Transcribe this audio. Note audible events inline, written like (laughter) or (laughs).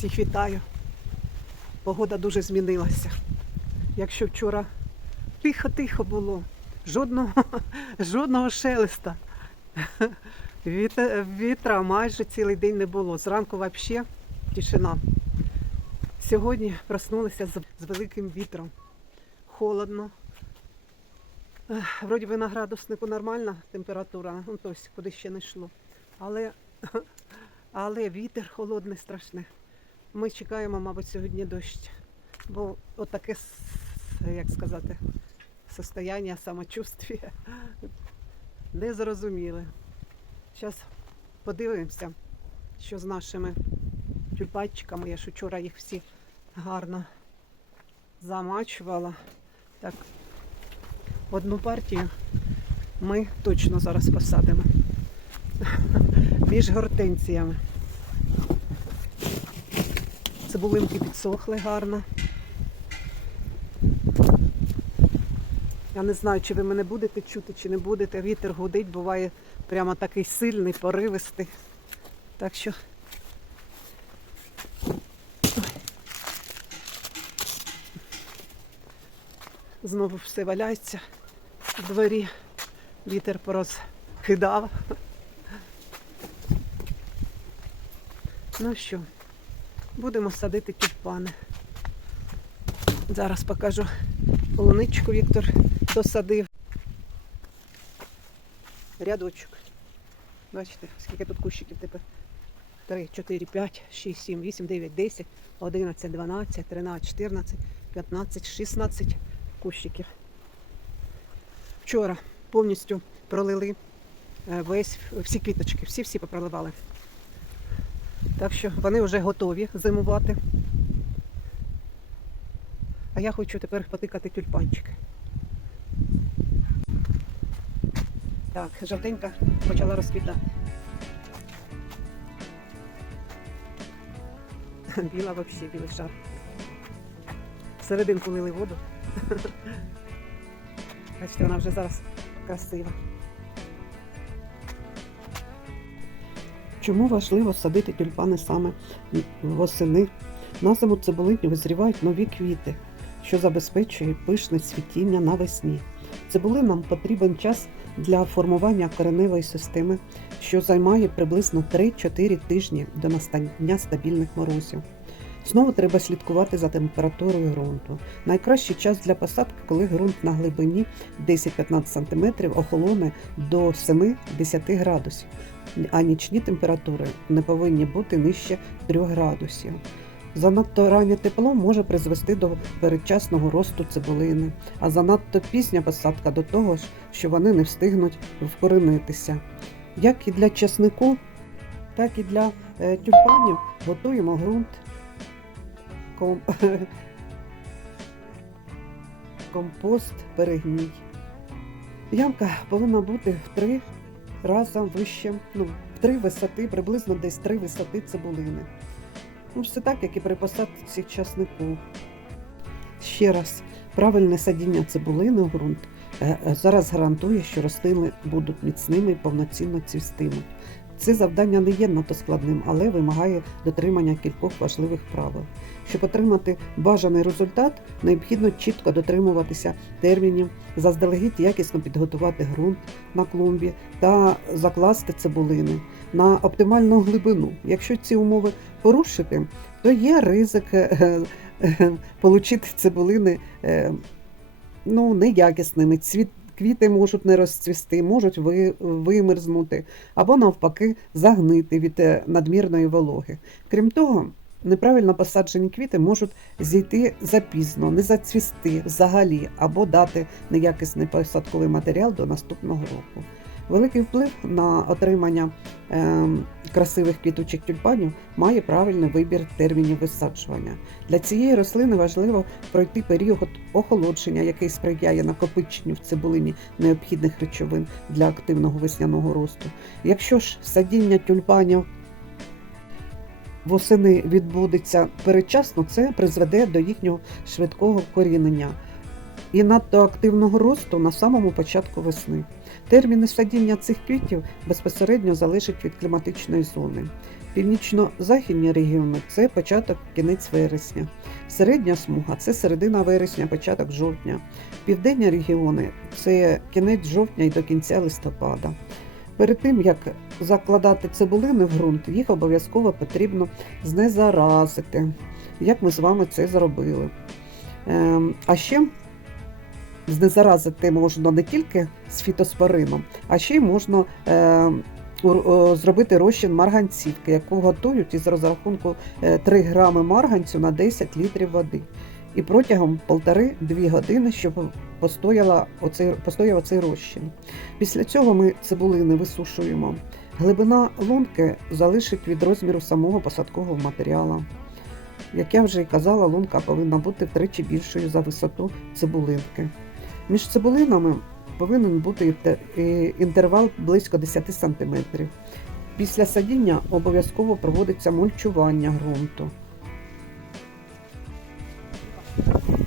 Всіх вітаю. Погода дуже змінилася. Якщо вчора тихо-тихо було, жодного, (laughs) жодного шелеста. (laughs) Вітра, майже цілий день не було. Зранку взагалі тишина. Сьогодні проснулися з великим вітром. Холодно. Вроді би на градуснику нормальна температура, ну тобто куди ще не йшло. Але, (laughs) але вітер холодний страшний. Ми чекаємо, мабуть, сьогодні дощ. Бо отаке, як сказати, состояння, самочувствия не зрозуміли. Зараз подивимося, що з нашими тюльпанчиками. Я ж вчора їх всі гарно замачувала. Так, одну партію ми точно зараз посадимо між гортензіями. Цибулинки підсохли гарно. Я не знаю, чи ви мене будете чути, чи не будете. Вітер гудить, буває прямо такий сильний, поривистий. Так що. Знову все валяється в дворі. Вітер порозкидав. Ну що, будемо садити тюльпани. Зараз покажу полуничку Віктор досадив. Рядочок. Бачите, скільки тут кущиків тепер? 3, 4, 5, 6, 7, 8, 9, 10, 11, 12, 13, 14, 15, 16 кущиків. Вчора повністю пролили е, весь, всі квіточки, всі-всі попроливали. Так що вони вже готові зимувати. А я хочу тепер потикати тюльпанчики. Так, жовтенька почала розквітати. Біла взагалі, білий шар. Всерединку лили воду. Бачите, вона вже зараз красива. Чому важливо садити тюльпани саме восени? На зиму цибулині визрівають нові квіти, що забезпечує пишне цвітіння навесні. Цибулинам потрібен час для формування кореневої системи, що займає приблизно 3-4 тижні до настання стабільних морозів. Знову треба слідкувати за температурою ґрунту. Найкращий час для посадки, коли ґрунт на глибині 10-15 см охолоне до 7-10 градусів, а нічні температури не повинні бути нижче 3 градусів. Занадто раннє тепло може призвести до передчасного росту цибулини, а занадто пізня посадка до того що вони не встигнуть вкоренитися. Як і для часнику, так і для е, тюльпанів готуємо ґрунт. (laughs) компост перегній. Ямка повинна бути в три рази вище, ну, в три висоти, приблизно десь три висоти цибулини. Ну, все так, як і при посадці часнику. Ще раз, правильне садіння цибулини у ґрунт е, е, зараз гарантує, що рослини будуть міцними і повноцінно цвістимуть. Це завдання не є надто складним, але вимагає дотримання кількох важливих правил. Щоб отримати бажаний результат, необхідно чітко дотримуватися термінів, заздалегідь якісно підготувати ґрунт на клумбі та закласти цибулини на оптимальну глибину. Якщо ці умови порушити, то є ризик е, е, цибулини е, ну, неякісними. Цвіт, квіти можуть не розцвісти, можуть ви, вимерзнути або навпаки загнити від надмірної вологи. Крім того, неправильно посаджені квіти можуть зійти запізно, не зацвісти взагалі, або дати неякісний посадковий матеріал до наступного року. Великий вплив на отримання е, красивих квітучих тюльпанів має правильний вибір термінів висаджування. Для цієї рослини важливо пройти період охолодження, який сприяє накопиченню в цибулині необхідних речовин для активного весняного росту. Якщо ж садіння тюльпанів восени відбудеться передчасно, це призведе до їхнього швидкого вкорінення і надто активного росту на самому початку весни. Терміни садіння цих квітів безпосередньо залежать від кліматичної зони. Північно-західні регіони це початок кінець вересня. Середня смуга це середина вересня, початок жовтня. Південні регіони це кінець жовтня і до кінця листопада. Перед тим як закладати цибулини в ґрунт, їх обов'язково потрібно знезаразити, як ми з вами це зробили. Ем, А ще знезаразити можна не тільки з фітоспорином, а ще й можна е, о, зробити розчин марганцівки, яку готують із розрахунку е, 3 грами марганцю на 10 літрів води. І протягом 1,5-2 години, щоб постояла оцей, постояв оцей розчин. Після цього ми цибулини висушуємо. Глибина лунки залишить від розміру самого посадкового матеріалу. Як я вже й казала, лунка повинна бути втричі більшою за висоту цибулинки. Між цибулинами повинен бути інтервал близько 10 см. Після садіння обов'язково проводиться мульчування ґрунту. you.